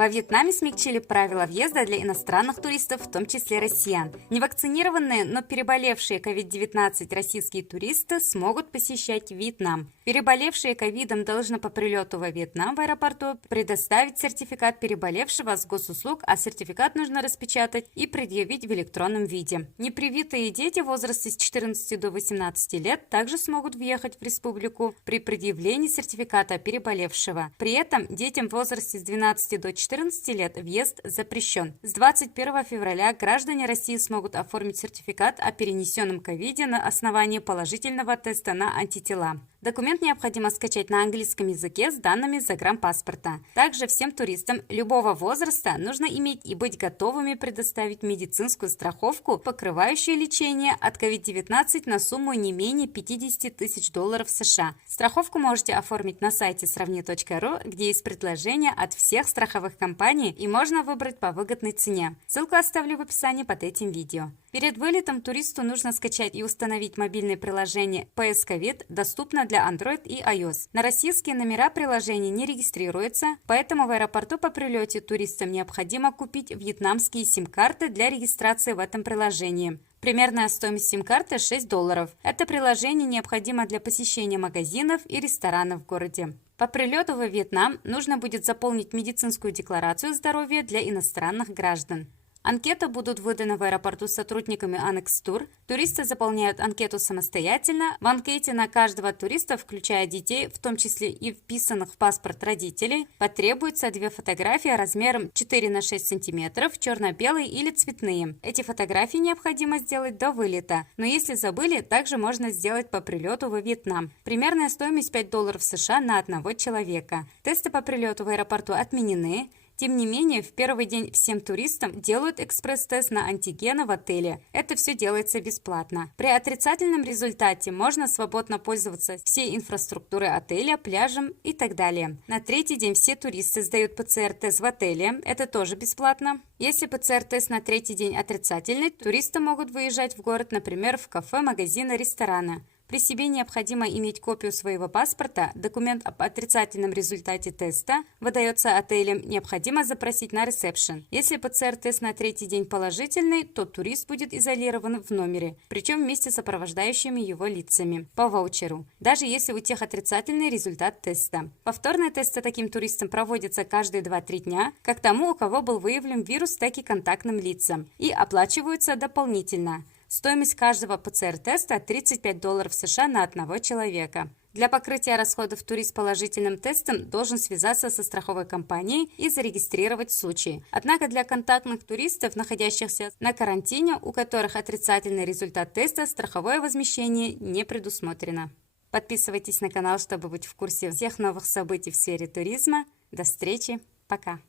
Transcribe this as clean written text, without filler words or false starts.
Во Вьетнаме смягчили правила въезда для иностранных туристов, в том числе россиян. Невакцинированные, но переболевшие COVID-19 российские туристы смогут посещать Вьетнам. Переболевшие ковидом должны по прилету во Вьетнам в аэропорту предоставить сертификат переболевшего с госуслуг, а сертификат нужно распечатать и предъявить в электронном виде. Непривитые дети в возрасте с 14 до 18 лет также смогут въехать в республику при предъявлении сертификата переболевшего. При этом детям в возрасте с 12 до 14 лет въезд запрещен. С 21 февраля граждане России смогут оформить сертификат о перенесенном ковиде на основании положительного теста на антитела. Документ необходимо скачать на английском языке с данными загранпаспорта. Также всем туристам любого возраста нужно иметь и быть готовыми предоставить медицинскую страховку, покрывающую лечение от COVID-19 на сумму не менее $50 тысяч США. Страховку можете оформить на сайте сравни.ру, где есть предложения от всех страховых компаний и можно выбрать по выгодной цене. Ссылку оставлю в описании под этим видео. Перед вылетом туристу нужно скачать и установить мобильное приложение PS COVID, доступно для Android и iOS. На российские номера приложение не регистрируется, поэтому в аэропорту по прилете туристам необходимо купить вьетнамские сим-карты для регистрации в этом приложении. Примерная стоимость сим-карты $6. Это приложение необходимо для посещения магазинов и ресторанов в городе. По прилету во Вьетнам нужно будет заполнить медицинскую декларацию здоровья для иностранных граждан. Анкеты будут выданы в аэропорту сотрудниками Annex Tour. Туристы заполняют анкету самостоятельно. В анкете на каждого туриста, включая детей, в том числе и вписанных в паспорт родителей, потребуются 2 фотографии размером 4 на 6 см, черно-белые или цветные. Эти фотографии необходимо сделать до вылета, но если забыли, также можно сделать по прилету во Вьетнам. Примерная стоимость $5 США на одного человека. Тесты по прилету в аэропорту отменены. Тем не менее, в первый день всем туристам делают экспресс-тест на антигены в отеле. Это все делается бесплатно. При отрицательном результате можно свободно пользоваться всей инфраструктурой отеля, пляжем и так далее. На 3-й день все туристы сдают ПЦР-тест в отеле. Это тоже бесплатно. Если ПЦР-тест на 3-й день отрицательный, туристы могут выезжать в город, например, в кафе, магазины, рестораны. При себе необходимо иметь копию своего паспорта, документ об отрицательном результате теста выдается отелем, необходимо запросить на ресепшн. Если ПЦР-тест на 3-й день положительный, то турист будет изолирован в номере, причем вместе с сопровождающими его лицами, по ваучеру, даже если у тех отрицательный результат теста. Повторные тесты таким туристам проводятся каждые 2-3 дня, как тому, у кого был выявлен вирус, так и контактным лицам, и оплачиваются дополнительно. Стоимость каждого ПЦР-теста $35 США на одного человека. Для покрытия расходов турист с положительным тестом должен связаться со страховой компанией и зарегистрировать случай. Однако для контактных туристов, находящихся на карантине, у которых отрицательный результат теста, страховое возмещение не предусмотрено. Подписывайтесь на канал, чтобы быть в курсе всех новых событий в сфере туризма. До встречи. Пока.